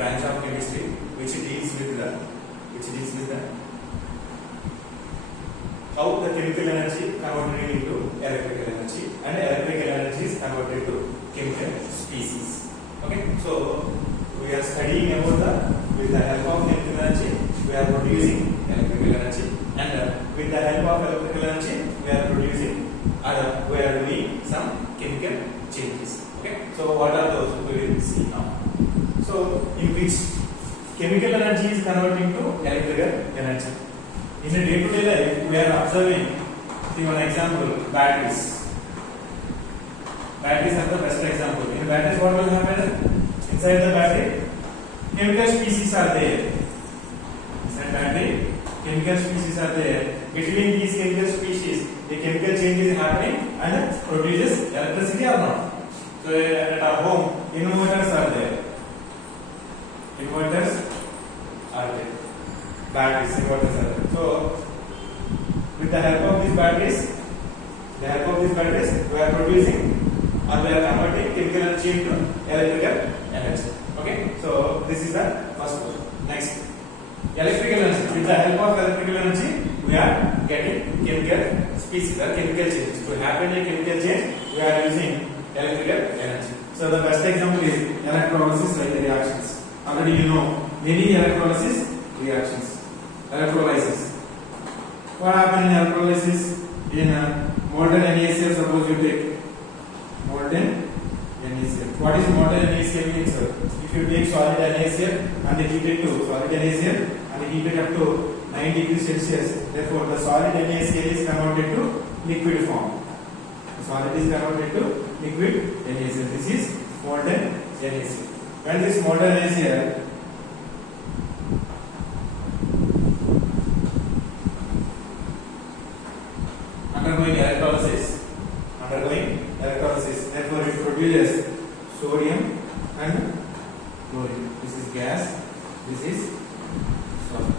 branch of chemistry which deals with the how the chemical energy converted into electrical energy and electrical energy is converted to chemical species. Okay, so we are studying about with the help of chemical energy we are producing electrical energy, and with the help of electrical energy we are producing we are doing some chemical changes. Okay, so what are those we will see now. So in which chemical energy is converting to electrical energy. In a day-to-day life, we are observing, see one example, batteries. Batteries are the best example. In batteries, what will happen? Inside the battery, chemical species are there. Inside battery, chemical species are there. Between these chemical species, the chemical change is happening and produces electricity or not. So at our home, inverters are there. Inverters are there. Batteries, inverters are there. So with the help of these batteries, we are producing or we are converting chemical energy into electrical energy. Okay, so this is the first one. Next, electrical energy. With the help of electrical energy, we are getting chemical species or chemical changes. To happen a chemical change, we are using electrical energy. So the best example is electrolysis reactions. Already you know many electrolysis reactions. Electrolysis. What happens in electrolysis? In molten NaCl, suppose you take molten NaCl. What is molten NaCl means? If you take solid NaCl and heat it to solid NaCl and heat it up to 9 degrees Celsius, therefore the solid NaCl is converted to liquid form. The solid is converted to liquid NaCl. This is molten NaCl. When this molten NaCl undergoing electrolysis, therefore it produces sodium and chlorine. This is gas, this is solid.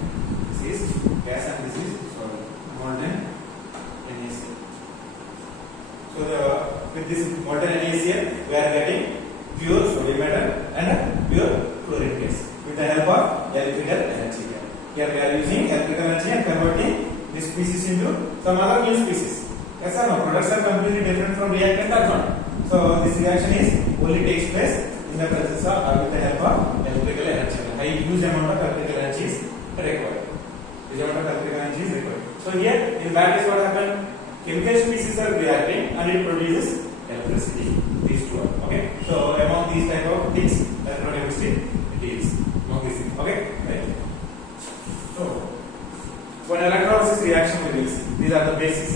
This is gas and this is solid. Molten NaCl. So with this molten NaCl, we are getting pure sodium metal and pure chlorine gas with the help of electrical energy. Here we are using electrical energy and converting this species into some other new species. Yes or no? Products are completely different from reactant or not. So this reaction is only takes place in the presence of or with the help of electrical energy. A huge amount of electrical energy is required. So here in batteries what happened? Chemical species are reacting and it produces electricity. These two are okay. So among these type of things, electrochemistry deals among these things. Okay, right. So one electrolysis reaction we will see. These are the basics.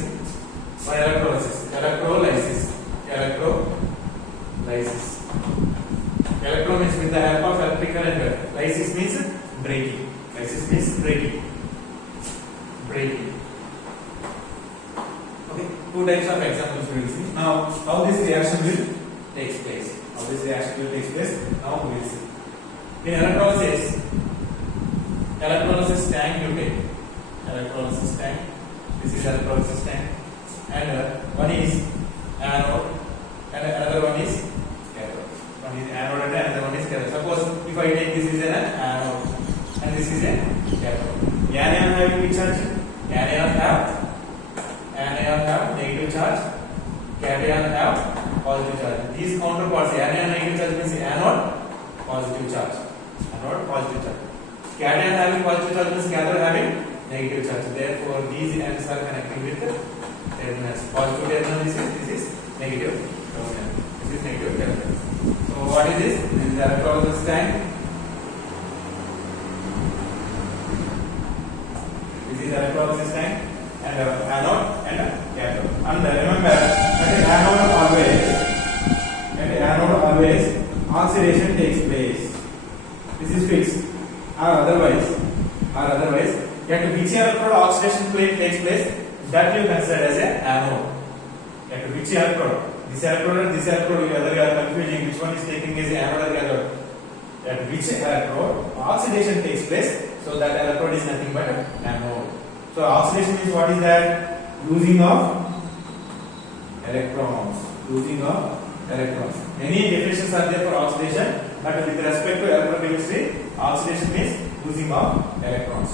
One electrolysis. Electro means with the help of electric current. Lysis means breaking. Breaking. Okay. Two types of examples we will see. Now, how this reaction will take place? Now we will see. In electrolysis tank you take. This is electrolysis tank, and one is anode and another one is cathode. One is anode and another one is cathode. Suppose if I take this is an anode and this is a cathode. Anion having which charge? Anion have negative charge. Cation have positive charge. These counterparts, anion negative charge means anode positive charge. Cation having positive charge means cathode having negative charge. Therefore, these ends are connected with terminals. Positive terminal this is negative terminal. So what is this? This is the electrolysis tank. And anode and cathode. And remember that in anode always oxidation takes place. This is fixed. Or otherwise, at which electrode oxidation takes place, that you consider as an anode. At which electrode? This electrode, whether you are confusing which one is taking as anode or cathode. At which electrode oxidation takes place, so that electrode is nothing but anode. So oxidation is what is that? Losing of electrons. Many definitions are there for oxidation. But with respect to electrochemistry, oxidation means losing of electrons.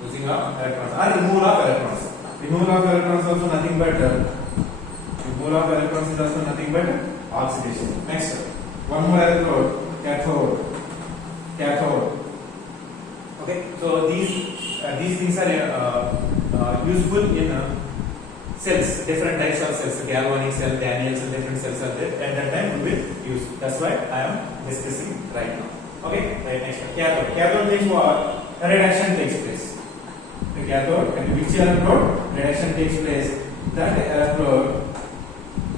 Losing of electrons or removal of electrons. Removal of electrons also nothing but removal of electrons is also nothing but oxidation. Next, one more electrode, cathode. Cathode. Okay, so these things are useful in cells, different types of cells, galvanic cell, Daniel cell, different cells are there. At that time we will use. That's why I am discussing right now. Okay, right, next one. Cathode. Cathode means what? A reduction takes place. The cathode, and which electrode? Reduction takes place. That electrode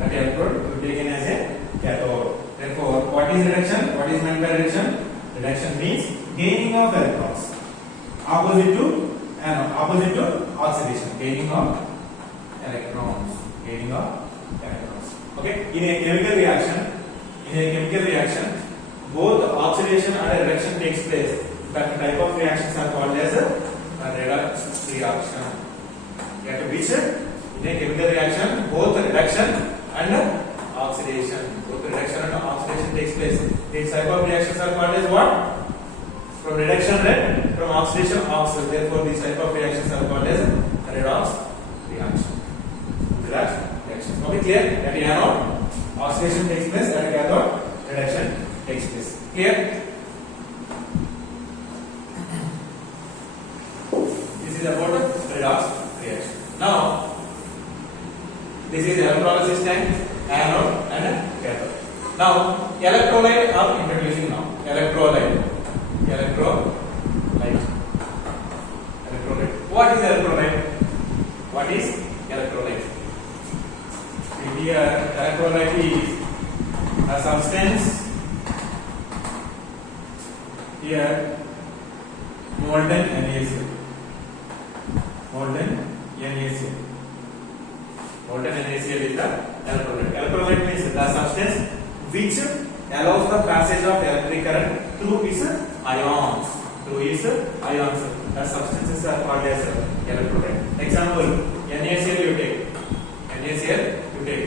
will be taken as a cathode. Therefore, what is reduction? What is meant by reduction? Reduction means gaining of electrons. Opposite to oxidation. Gaining of electrons. Okay. In a chemical reaction, both oxidation and reduction takes place. That type of reactions are called as a redox reaction. At which in a chemical reaction, both reduction and oxidation. Takes place. These type of reactions are called as what? From reduction red, from oxidation oxide. Therefore, these type of reactions are called as redox reaction. Okay, clear? At anode, oxidation takes place. At cathode, reduction takes place. Clear? This is about redox reaction. Now, this is electrolysis tank, anode and cathode. Now, electrolyte I am introducing now. Electrolyte. What is electrolyte? Here, electrolyte is a substance. Here, molten NaCl. Molten NaCl is the electrolyte. Electrolyte means the substance which allows the passage of electric current through its ions. The substances are called as electrolyte. Example: NaCl you take.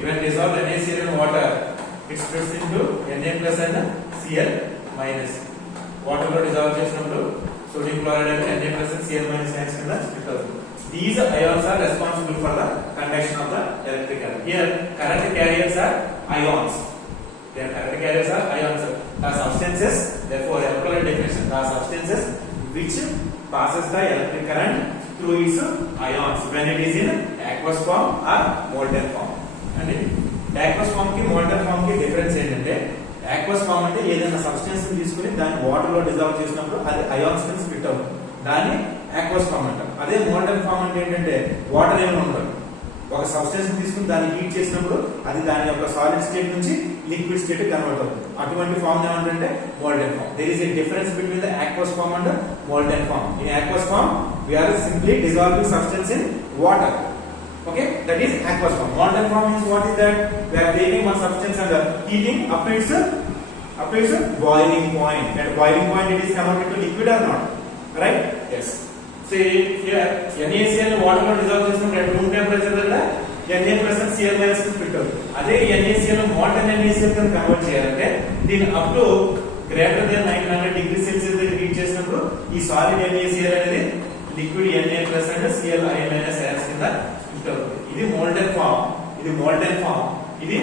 When dissolved NaCl in water, it splits into Na plus and Cl minus. Water lo dissolve chesinnappudu sodium chloride and Na plus and Cl minus ions kinda split అవుతుంది. These ions are responsible for the conduction of the electric current. Here, current carriers are ions. The substances, therefore, electrolyte definition, the substances which passes the electric current through its ions when it is in aqueous form or molten form. And in aqueous form ki molten form ki difference ఏంటంటే aqueous form అంటే ఏదైనా substance ని తీసుకొని దాన్ని water లో dissolve చేసినప్పుడు అది ions కింద స్ప్లిట్ అవుతుంది. దాన్ని aqueous form అంటారు. అదే molten form అంటే ఏంటంటే వాటర్ ఏమీ ఉండదు. ఒక సబ్స్టెన్స్ ని తీసుకొని దాన్ని హీట్ చేసినప్పుడు అది దాని యొక్క సాలిడ్ స్టేట్ నుంచి లిక్విడ్ స్టేట్ కన్వర్ట్ అవుతుంది. అటువంటి ఫామ్ ఏమంటే molten form. There is a difference between the aqueous form and molten form. In aqueous form we are simply dissolving substance in water. Okay, that is aqueous form. Molten form means what is that? We are taking one substance and heating up to its boiling point. At boiling point it is converted to liquid or not? Right? Yes. See here, NaCl water lo dissolve chestunటే at room temperature దగ్గర Na plus and Cl minus కి split అవుతుంది. అదే NaCl molten NaCl కి convert చేయాలంటే దీని up to greater than 900 degree Celsius దగ్గర heat చేసినప్పుడు ఈ సాలిడ్ NaCl అనేది liquid Na plus and Cl minus ions కింద స్ప్లిట్ అవుతుంది. ఇది molten form, ఇది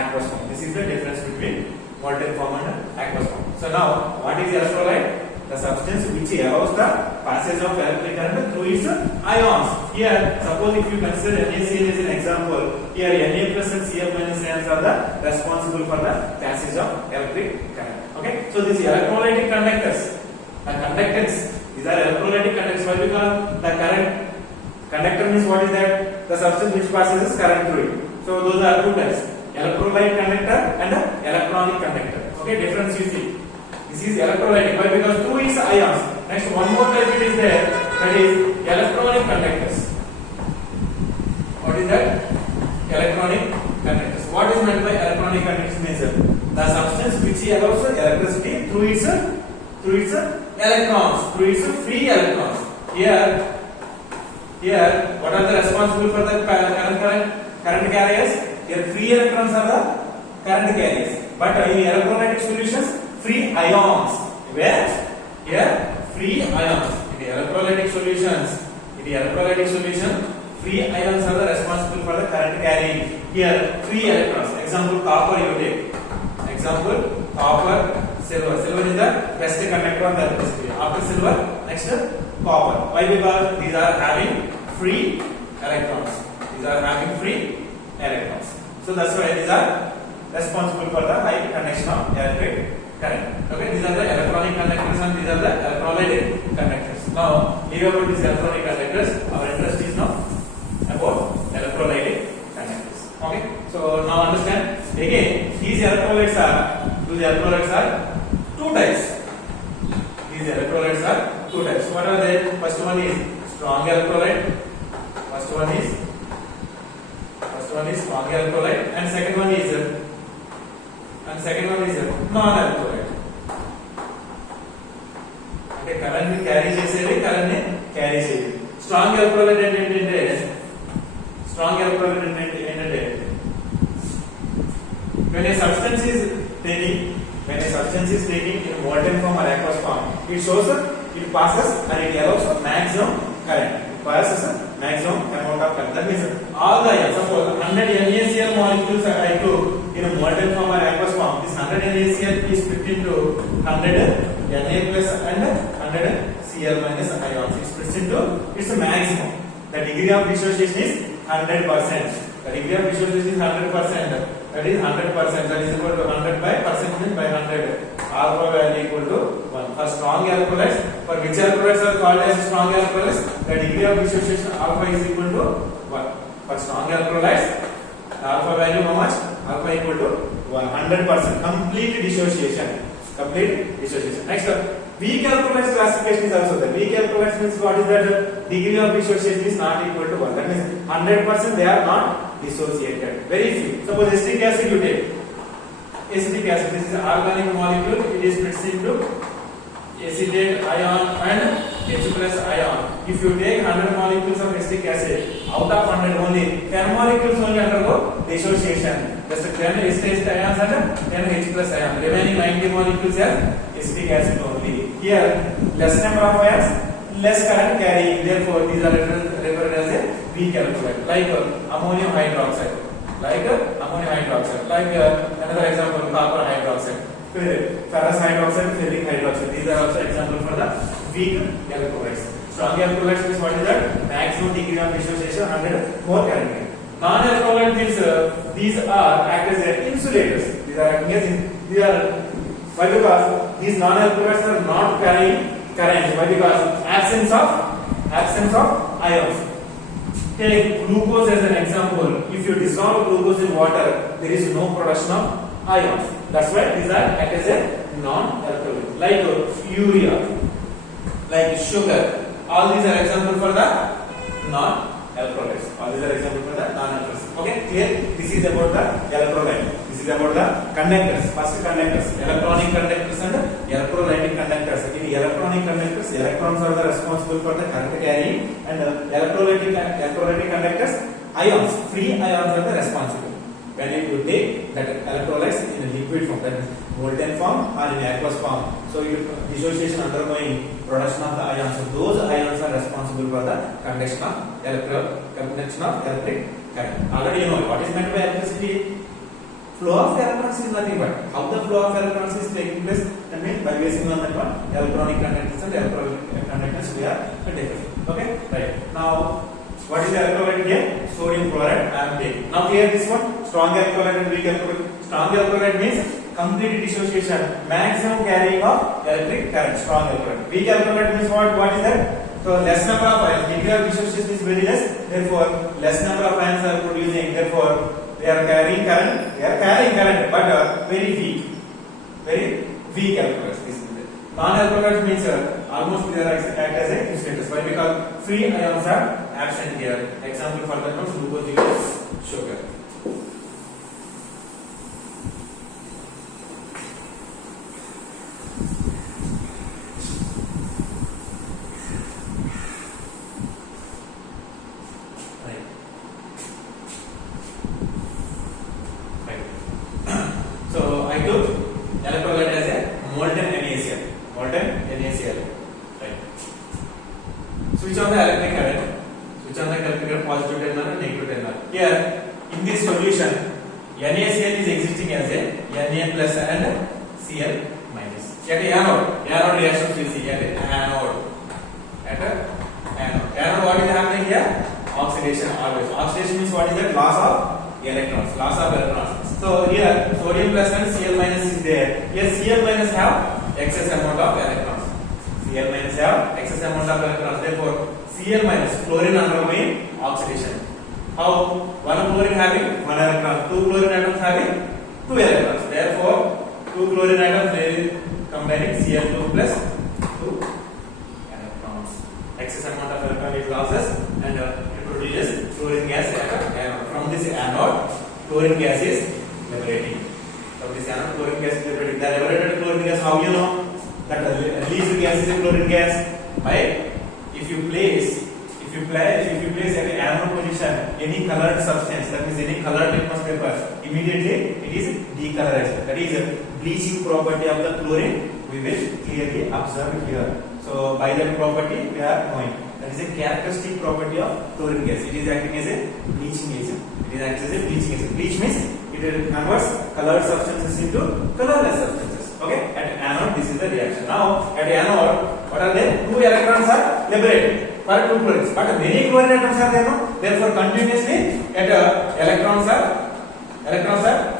aqueous form. This is the difference between molten form and aqueous form. So now, what is electrolyte? The substance which allows the passage of electric current through its ions. Here, suppose if you consider NaCl as an example, here Na plus and Cl minus ions are the responsible for the passage of electric current. Okay, so these electrolytic conductors, the conductance, these are electrolytic conductors. Why? Because the current conductor means what is that? The substance which passes current through it. So those are two types: electrolyte conductor and electronic conductor. Okay, difference you see. This is electrolytic. Why? Because through its ions. Next, one more type it is there, that is electronic conductors. What is that? Electronic conductors. What is meant by electronic conductors? Means the substance which allows electricity through its electrons, through its free electrons. Here, what are the responsible for the current carriers? Here, free electrons are the current carriers. But in electrolytic solutions, free ions. Where? Here free ions. In the electrolytic solutions, free ions are the responsible for the current carrying. Here free electrons. Example copper you take. Example copper, silver. Silver is the best conductor of the electricity. After silver, next copper. Why? Because these are having free electrons. So that's why these are responsible for the high conduction of electric current. Okay, these are the electronic conductors and these are the electrolytic conductors. Now, leave about these electronic conductors. Our interest is now about electrolytic conductors. Okay, so now understand. Again, these electrolytes are two types. What are they? First one is strong electrolyte. First one is strong electrolyte, and second one is non-electrolyte. Okay, current carry chesedi, current carry chesedi. Strong electrolyte ఏంటంటే when a substance is taking in molten form or aqueous form, it passes and it allows maximum current. Maximum amount of current. That means all the ions, suppose 100 NaCl molecules are tied to in a molten form or aqueous form. This 100 NaCl is split into 100 Na plus and 100 Cl minus ions. It splits into its maximum. The degree of dissociation is 100%. That is 100%. That is 100%. That is equal to 100 by percentage by 100. Alpha value equal to 1. For strong electrolytes, for which electrolytes are called as strong electrolytes, the degree of dissociation alpha is equal to 1. For strong electrolytes, alpha value how much? Alpha equal to 100%. Complete dissociation. Next up, weak electrolytes classification is also there. Weak electrolytes means what is that? Degree of dissociation is not equal to 1. That means 100% they are not dissociated. Very few. Suppose acetic acid you take. Acetic acid, this is an organic molecule. It is split into acetate ion and H plus ion. If you take 100 molecules of acetic acid, out of 100 only 10 molecules only undergo dissociation. Just 10 acetate ions and 10 H plus ion. Remaining 90 molecules are acetic acid only. Here, less number of ions, less current carrying. Therefore, these are referred as a weak electrolyte, like ammonium hydroxide. Like another example, copper hydroxide, ferrous hydroxide, ferric hydroxide. These are also examples for the weak electrolytes. Strong electrolytes means what is that? Maximum degree of dissociation 100 more current. Non-electrolyte means these are act as insulators. These are acting as why? Because these non-electrolytes are not carrying current. Why? Because absence of ions. Take glucose as an example. If you dissolve glucose in water, there is no production of ions. That's why these are act as a non-electrolyte. Like urea, like sugar. All these are examples for the non-electrolytes. Okay, clear? This is about the electrolyte. This is about the conductors. First conductors, electronic conductors and electrolytic conductors. In electronic conductors, electrons are the responsible for the current carrying, and electrolytic conductors, ions, free ions are the responsible. When you take that electrolytes in a liquid form, that is molten form or in aqueous form, so dissociation undergoing production of the ions. So those ions are responsible for the conduction of electric current. Already you know what is meant by electricity. Flow of electrons is nothing but how the flow of electrons is taking place. That means by basing on that one, electronic conductors and electrolytic conductors we are different. Okay, right. Now, what is the electrolyte here? Sodium chloride I am taking. Now here this one, strong electrolyte and weak electrolyte. Strong electrolyte means complete dissociation, maximum carrying of electric current. Strong electrolyte. Weak electrolyte means what? What is that? So less number of ions. Degree of dissociation is very less. Therefore, less number of ions are producing. Therefore, they are carrying current, but very weak electrolytes. Non-electrolyte means almost they are act as a insulators. Why? Because free ions are absent here. Example for that one, glucose, sugar. minus. At anode reactions we see at anode. Anode, what is happening here? Oxidation always. Oxidation means what is that? Loss of electrons. Loss of electrons. So here sodium plus and Cl minus is there. Here Cl minus have excess amount of electrons. Cl minus have excess amount of electrons. Therefore, Cl minus chlorine undergoing oxidation. How? One chlorine having one electron, two chlorine atoms having two electrons. Therefore, two chlorine atoms will combining Cl2 plus two electrons. Excess amount of electron is losses and it produces chlorine gas at anode. From this anode, chlorine gas is liberating. From this anode, chlorine gas is liberating. The liberated chlorine gas, how you know that the released gas is a chlorine gas? By if you place at the anode position any colored substance, that means any colored litmus paper, immediately it is decolorized. That is a bleaching property of the chlorine we will clearly observe here. So by that property we are knowing. That is a characteristic property of chlorine gas. It is acting as a bleaching agent. It is acting as a bleaching agent. Bleach means it converts colored substances into colorless substances. Okay? At anode, this is the reaction. Now, at anode, what are they? Two electrons are liberated for two chlorines. But many chlorine atoms are there, no? Therefore, continuously, electrons are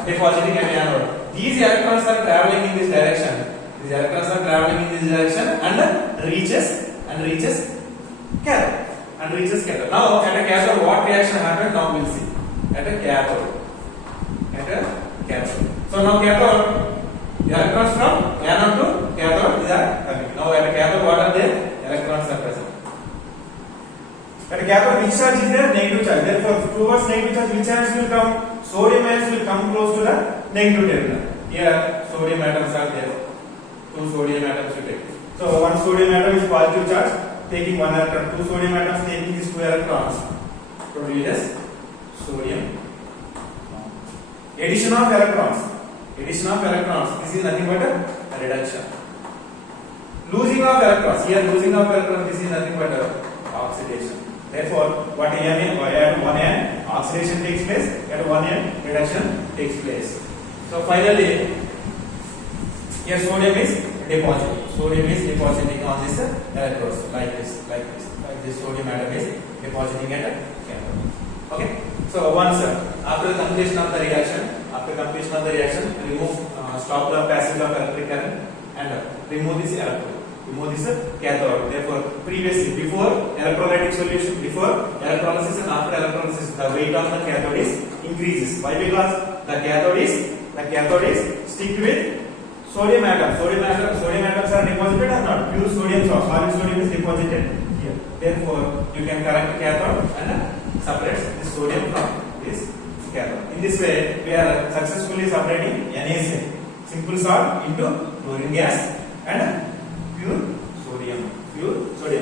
depositing at anode. These electrons are traveling in this direction. These electrons are traveling in this direction and reaches cathode. Now, at a cathode, what reaction happens? Now we'll see. At a cathode. So now cathode, electrons from anode to cathode these are coming. Now at a cathode, what are there? Electrons are present. At a cathode, which charge is there? Negative charge. Therefore, towards negative charge, which ions will come? Sodium ions will come close to the negative terminal. Here, sodium atoms are there. Two sodium atoms will take. So one sodium atom is positive charge, taking one electron. Two sodium atoms taking these two electrons. Produces sodium. Addition of electrons. This is nothing but a reduction. Losing of electrons. Here, losing of electrons. This is nothing but a oxidation. Therefore, what at one end oxidation takes place, at one end reduction takes place. So finally, here sodium is depositing. Sodium is depositing on this electrodes like this. This sodium atom is depositing at a cathode. Okay. So once after the completion of the reaction, stop the passage of electric current and remove this electrode. Remove this cathode. Therefore, before electrolytic solution, before electrolysis and after electrolysis, the weight of the cathode is increases. Why? Because the cathode is sticked with sodium atoms. Sodium atoms are deposited or not? Pure sodium, solid sodium is deposited here. Therefore, you can correct cathode and separate the sodium from this cathode. In this way, we are successfully separating NaCl, simple salt, into chlorine gas and pure sodium.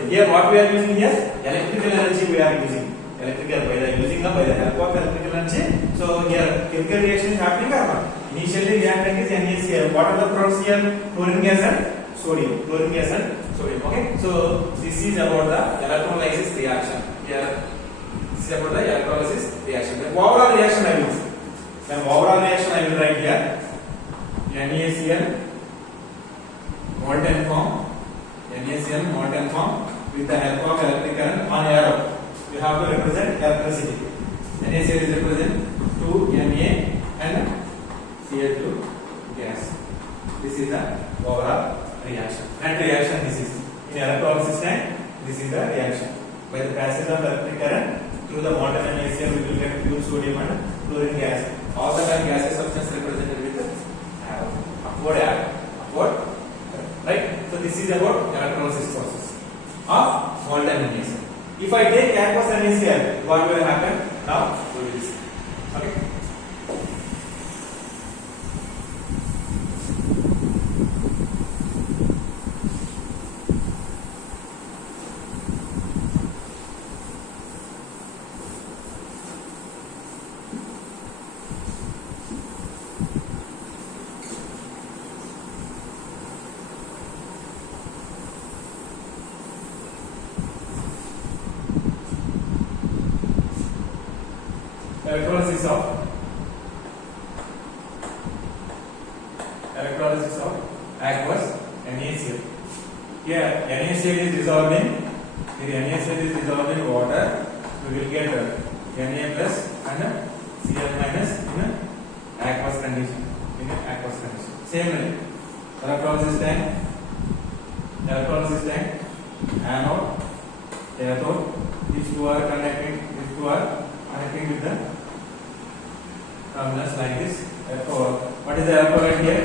Here, what we are using here? Electrical energy we are using. By the help of electrical energy. So here, chemical reaction is happening or not? Initially, reactant is NaCl. What are the products here? Chlorine gas and sodium. Okay. So this is about the electrolysis reaction. Here, this is about the electrolysis reaction. The overall reaction I will see. The overall reaction I will write here. NaCl molten form with the help of electric current on arrow. You have to represent electricity. NaCl is represent 2Na and Cl2 gas. This is the overall reaction. Net reaction this is. In electrolysis time, this is the reaction. By the passage of electric current through the molten NaCl, we will get pure sodium and chlorine gas. All the time gaseous substance represented with upward arrow. Right? So this is about electrolysis process of molten NaCl. If I take aqueous NaCl, what will happen? Now we will see. Okay. Electrolysis of aqueous NaCl. Here NaCl is dissolved in water. We will get Na plus and Cl minus in aqueous condition. Same way. Electrolysis tank, anode, cathode. These two are connecting with the terminals like this. Therefore, what is the electrolyte here?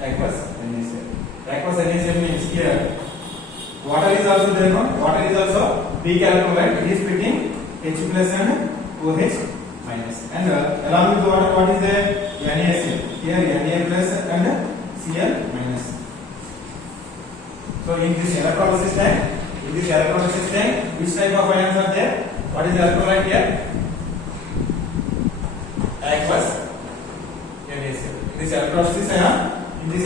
Aqueous NaCl. Aqueous NaCl means here water is also there. No? Water is also weak electrolyte. It is splitting H plus and OH minus. And along with water, what is the NaCl? Here Na plus and Cl minus. So in this electrolysis tank, which type of ions are there? What is the electrolyte here? Aqueous NaCl. In this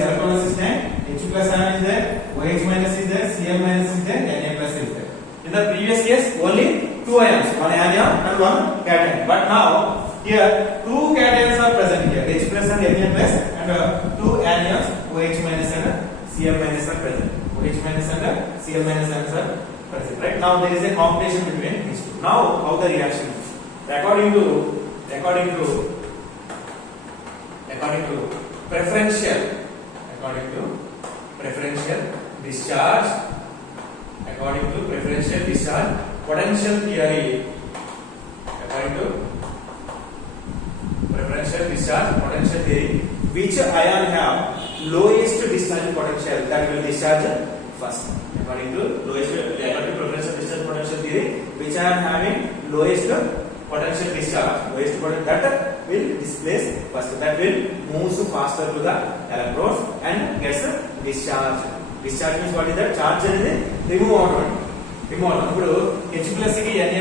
electrolysis tank, H plus ion is there, OH minus is there, Cl minus is there, Na plus is there. In the previous case, only two ions, one anion and one cation. But now here two cations are present here, H plus and Na plus, and two anions, OH minus and Cl minus are present. OH minus and Cl minus are present. Right now there is a competition between these two. Now how the reaction is? According to preferential discharge, potential theory, which ion have lowest discharge potential, that will discharge first. According to preferential discharge potential theory, which ion having lowest potential discharge, that will displace first, that will move faster to the electrodes and gets discharge. Discharge means what is that? Charge అనేది remove అవుతుంది. ఇప్పుడు H plus కి Na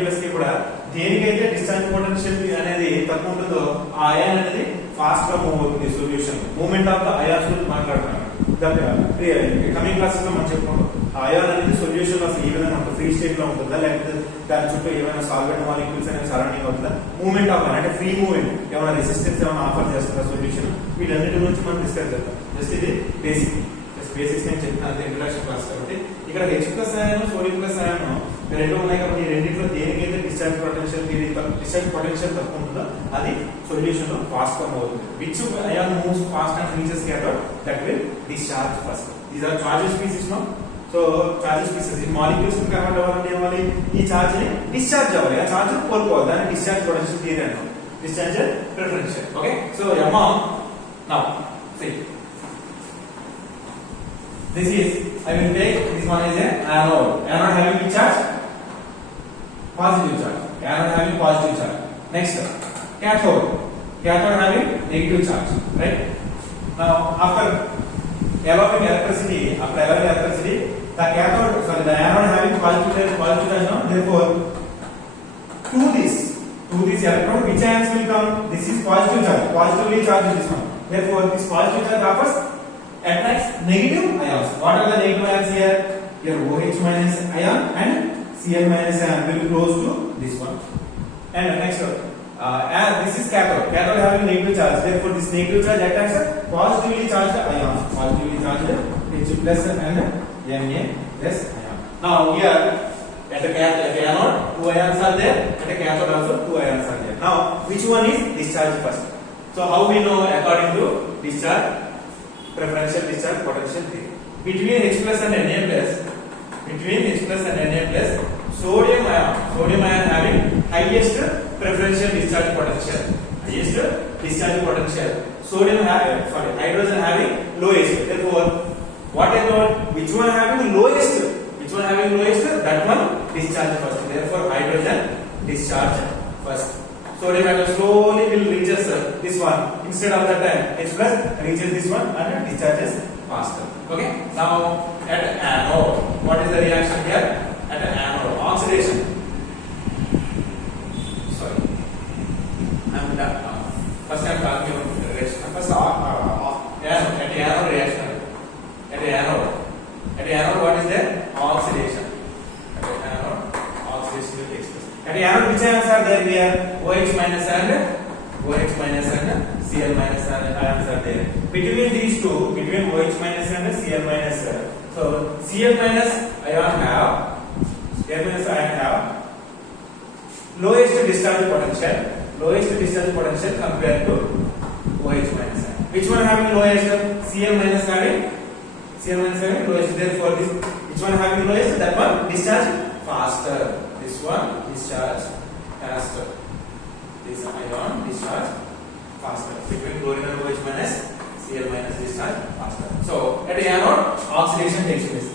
plus కి కూడా దేనికైతే discharge potential అనేది తక్కువ ఉంటుందో ఆ అయాన్ అనేది ఫాస్ట్ గా మూవ్ అవుతుంది. Solution movement of the ions గురించి మాట్లాడుతున్నాం. కమింగ్ క్లాసెస్ లో మనం చెప్పుకుంటాం ఆ అయాన్ అనేది సొల్యూషన్ అసలు ఈ విధంగా ఉంటుంది, ఫ్రీ స్టేట్ లో ఉంటుందా లేకపోతే దాని చుట్టూ ఏమైనా సాల్వెంట్ మాలిక్యూల్స్ అనేది సరౌండింగ్ అవుతుందా, మూవ్మెంట్ ఆఫ్ అంటే ఫ్రీ మూవ్మెంట్, ఏమైనా రెసిస్టెన్స్ ఏమైనా ఆఫర్ చేస్తుందా సొల్యూషన్, వీటన్నిటి గురించి మనం డిస్కస్ చేద్దాం. జస్ట్ ఇది బేసిక్స్ నేను చెప్పిన ఇంట్రడక్షన్ క్లాస్. కాబట్టి ఇక్కడ H plus ion, sodium plus ion రెండు ఉన్నాయి కాబట్టి ఈ రెండింటిలో దేనికైతే డిశ్చార్జ్ పొటెన్షియల్ తక్కువ ఉంటుందో అది సొల్యూషన్ లో ఫాస్ట్ గా మూవ్ అవుతుంది. Which ion moves fast and reaches cathode, that will discharge first. These are charges species no. So charges species ఈ మాలిక్యూల్స్ కన్వర్ట్ అవ్వాలంటే ఏమవ్వాలి, ఈ చార్జ్ ని డిశ్చార్జ్ అవ్వాలి, ఆ చార్జ్ కోల్పోవాలి, దాన్ని డిశ్చార్జ్ పొటెన్షియల్ థియరీ అంటాం, discharge preferential. Okay, so among now see this is, I will take this one is a anode having which charge? Positive charge. Anode having positive charge. Next, cathode having negative charge, right? Now after allowing electricity, the anode having positive charge now, therefore to this electron which ions will come? This is positive charge, positively charged this one, therefore this positive charge offers attracts negative ions. What are the negative ions here? Here OH minus ion and Cl minus ion will be close to this one. And next, this is cathode having negative charge, therefore this negative charge attracts positively charged ions, H plus and Na plus ion. Now here at the anode two ions are there, at the cathode also two ions are there. Now which one is discharged first? So how we know? According to discharge preferential discharge potential theory. Between H plus and Na plus, sodium ion having highest preferential discharge potential, hydrogen having lowest. Therefore what I know, which one having lowest, that one discharge first, therefore hydrogen discharge first. Sodium atom slowly will reaches this one, instead of that time H plus reaches this one and discharges faster. Okay, now at anode, what is the reaction here? At anode, oxidation. Sorry, I'm done now. First I'm talking about reaction. First anode reaction. At anode, what is there? Oxidation. At the anode, which ions are there here? OH minus and Cl minus ions are there. Between these two, between OH minus and Cl minus, so Cl minus ion have lowest discharge potential compared to OH minus ion. Which one having lowest? Cl minus having lowest. Therefore, which one having lowest? That one discharge faster. This one discharge faster. This ion discharge faster. Between chlorine and OH minus, Cl minus discharge faster. So at the anode, oxidation takes place.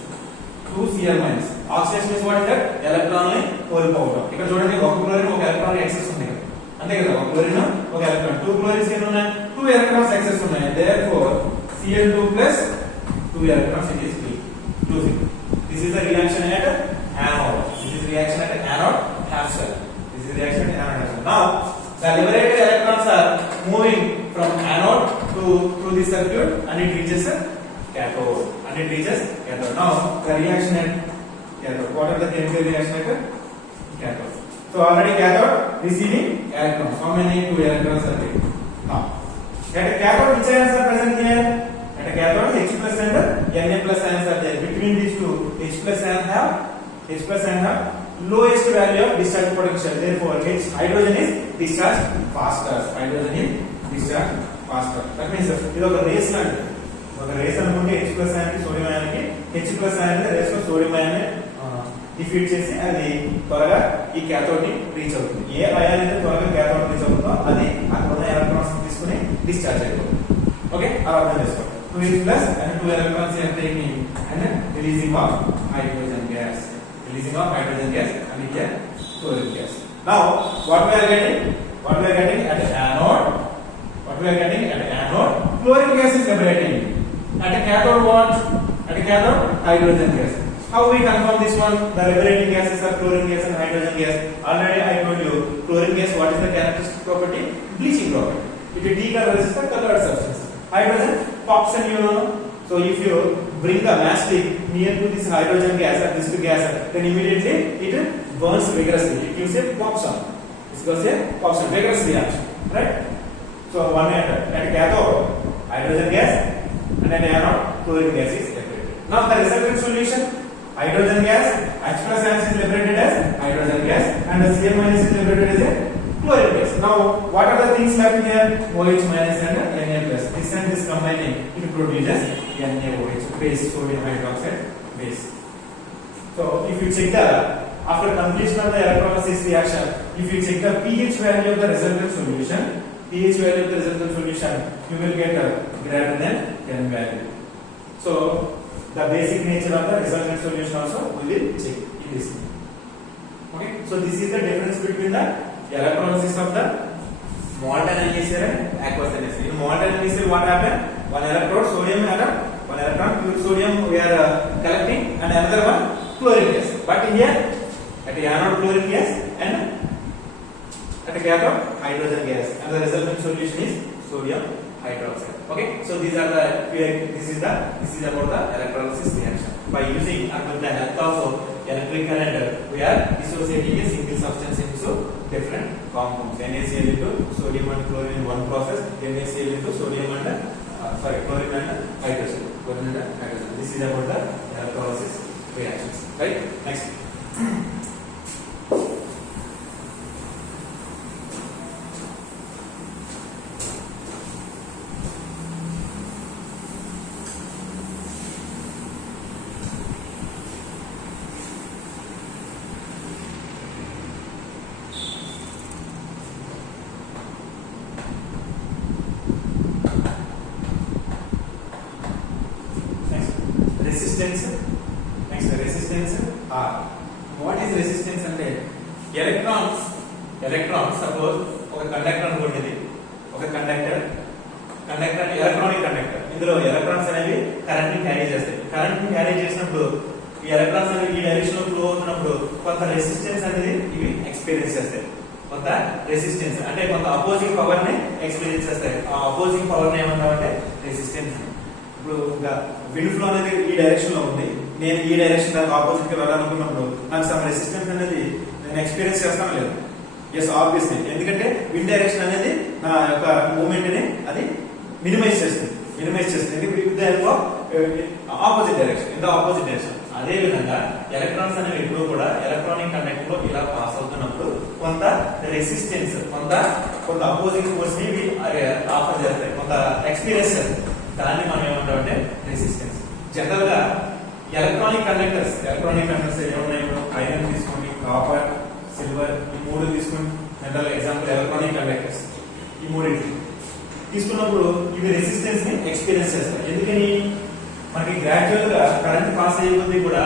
2 Cl minus. Oxidation means what is that? Electron కోల్పోవడం. ఇక్కడ చూడండి ఒక chlorine ఒక electron excess ఉంది కదా. అంతే కదా, ఒక క్లోరిన్ ఒక ఎలక్ట్రాన్. 2 క్లోరిన్స్ ఎన్ని ఉన్నాయి? 2 electrons excess ఉన్నాయి. Therefore Cl2 plus 2 electrons it is losing. This is the reaction at anode. Half cell. This is reaction at anode half cell. Now the liberated electrons are moving from anode through the circuit and it reaches cathode. Now the reaction at cathode. What are the chemical reaction at cathode? So already cathode receiving electrons. How many? 2 electrons are there. Now at a cathode, which ions are present here? At a cathode, H plus and Na plus ions are there. Between these two, H plus ion have lowest value of discharge potential. Therefore, hydrogen is discharged faster. That means ఇది ఒక race లాంటిది. ఒక race అనుకుంటే H plus ion కి sodium ion కి H plus ion race లో sodium ion defeat చేసి అది త్వరగా ఈ cathode ని రీచ్ అవుతుంది. ఏ అయాన్ అయితే త్వరగా cathode రీచ్ అవుతుందో అది అక్కడ ఉన్న ఎలక్ట్రాన్స్ తీసుకుని డిశ్చార్జ్ అయిపోతుంది. ఓకే, అలా అర్థం చేసుకోండి. 2 plus and 2 electrons are taking and releasing of hydrogen gas and here chlorine gas. Now what we are getting at the anode, chlorine gas is liberating. At a cathode what? At a cathode hydrogen gas. How we confirm this one? The liberating gases are chlorine gas and hydrogen gas. Already I told you chlorine gas, what is the characteristic property? Bleaching property. It decolors the colored substance. Hydrogen pops and you know. So if you bring the matchstick near to this hydrogen gas or this gas, then immediately it burns vigorously. It gives a pops on. This gives a pops on, vigorous reaction, right? So one at a cathode hydrogen gas and at anode chlorine gas is liberated. Now the resultant solution, hydrogen gas, H plus ions is liberated as hydrogen gas and the Cl minus is liberated as a chlorine gas. Now what are the things happening here? OH minus and Na plus. This and this combining, it produces NaOH, base, sodium hydroxide base. So if you check after completion of the electrolysis reaction, if you check the pH value of the resultant solution, you will get greater than 10 value. So the basic nature of the resultant solution also we will check in this. Okay, so this is the difference between the electrolysis of the molten NaCl and aqueous NaCl. In molten NaCl, what happened? One electrode sodium atom, one electron pure sodium we are collecting, and another one chlorine gas. But here at the anode chlorine gas and at the cathode hydrogen gas, and the resultant solution is sodium hydroxide. Okay, so this is about the electrolysis reaction. By using under the help of electric current, we are dissociating a single substance into different compounds. NaCl into sodium and chlorine in one process, NaCl into sodium and chlorine and hydrogen. This is about the electrolysis reactions. Right? Next. Resistance R. What is resistance అంటే electrons suppose ఒక conductor అనుకోండి, ఒక conductor electronic conductor. ఇందులో electrons అనేవి current ని carry చేస్తాయి. Current ని carry చేసినప్పుడు ఈ ఎలక్ట్రాన్స్ అనేవి ఈ డైరెక్షన్ లో ఫ్లో అవుతున్నప్పుడు కొంత రెసిస్టెన్స్ అనేది ఇవి ఎక్స్పీరియన్స్ చేస్తాయి. కొంత రెసిస్టెన్స్ అంటే కొంత అపోజింగ్ పవర్ ని ఎక్స్పీరియన్స్ చేస్తాయి. ఆ అపోజింగ్ పవర్ ని ఏమంటామంటే రెసిస్టెన్స్. ఇప్పుడు విండ్ ఫ్లో అనేది ఈ డైరెక్షన్ లో ఉంది, నేను ఈ డైరెక్షన్ దానికి ఆపోజిట్ గా వెళ్ళాలనుకున్నప్పుడు నాకు సమ్ రెసిస్టెన్స్ అనేది నేను ఎక్స్పీరియన్స్ చేస్తాను లేదు. ఎస్ ఆబ్వియస్లీ, ఎందుకంటే విండ్ డైరెక్షన్ అనేది నా యొక్క మూమెంట్ ని అది మినిమైజ్ చేస్తుంది. With the help of opposite direction, in the opposite direction. అదే విధంగా ఎలక్ట్రాన్స్ అనేవి ఎప్పుడు కూడా ఎలక్ట్రానిక్ కండక్టర్ లో ఇలా పాస్ అవుతున్నప్పుడు కొంత రెసిస్టెన్స్, కొంత అపోజింగ్ ఫోర్స్ ని ఆఫర్ చేస్తాయి, కొంత ఎక్స్పీరియన్స్ చేస్తాయి. దాన్ని మనం ఏమంటామంటే రెసిస్టెన్స్. జనరల్ గా ఎలక్ట్రానిక్ కండక్టర్స్ ఏమున్నాయి? ఇప్పుడు ఐరన్ తీసుకోండి, కాపర్, సిల్వర్, ఈ మూడు తీసుకుని జనరల్ ఎగ్జాంపుల్ ఎలక్ట్రానిక్ కండక్టర్స్. ఈ మూడింటి తీసుకున్నప్పుడు ఇవి రెసిస్టెన్స్ ని ఎక్స్పీరియన్స్ చేస్తాయి. ఎందుకని? మనకి గ్రాడ్యువల్ గా కరెంట్ పాస్ అయ్యే కూడా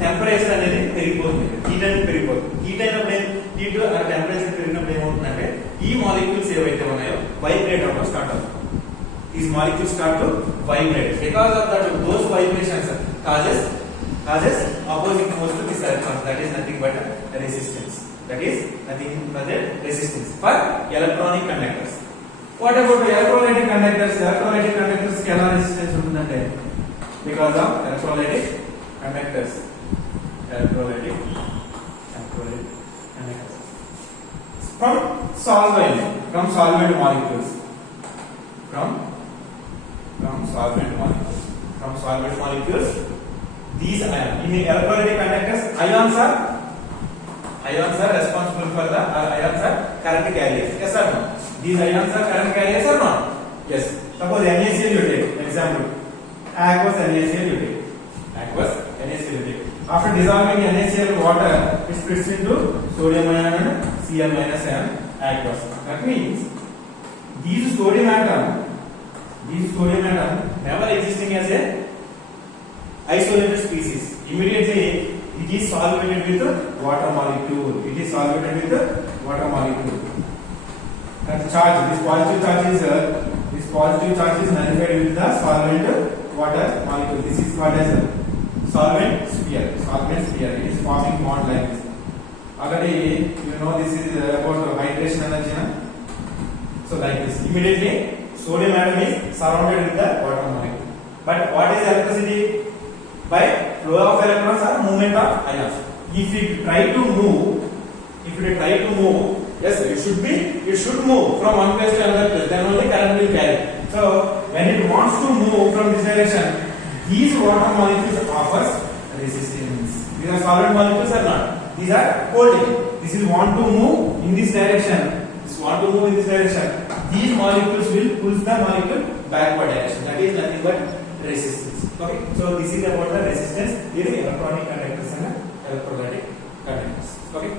టెంపరేచర్ అనేది పెరిగిపోతుంది, హీట్ అనేది పెరిగిపోతుంది. హీట్ అయినప్పుడు హీట్ టెంపరేచర్ పెరిగినప్పుడు ఏమవుతుందంటే ఈ మాలిక్యూల్స్ ఏవైతే ఉన్నాయో వైబ్రేట్ అవ్వడం స్టార్ట్ అవుతుంది. These molecules start to vibrate. Because of that, those vibrations causes opposing force to this electrons. That is nothing but resistance. For electronic conductors. What about electrolytic conductors? Electrolytic conductors ki ela resistance untundante? Because of electrolytic conductors. Electrolytic conductors. From solvent molecules. From solvent molecules, these ions. In electrolytic conductors, ions are responsible for the ions are current carriers. Yes or no? These ions are current carriers or not? Yes. Suppose NaCl you take, example, aqueous NaCl you take. After dissolving NaCl water, it splits into sodium ion and Cl minus ion aqueous. That means these sodium atom never existing as a isolated species. Immediately it is solvated with water molecule. That charge, this positive charge is nullified with the solvent water molecule. This is called as a solvent sphere. It is forming bond like this. Already you know this is about hydration energy. So like this, immediately sodium atom is surrounded with the water molecule. But what is electricity? By flow of electrons or movement of ions. If you try to move, yes, it should move from one place to another place. Then only current will carry. So when it wants to move from this direction, these water molecules offers resistance. These are solvent molecules or not? These are holding. This is want to move in this direction. These molecules will push the molecule backward direction. That is nothing but resistance. Okay. So this is about the resistance in electronic conductors and electrolytic conductors. Okay.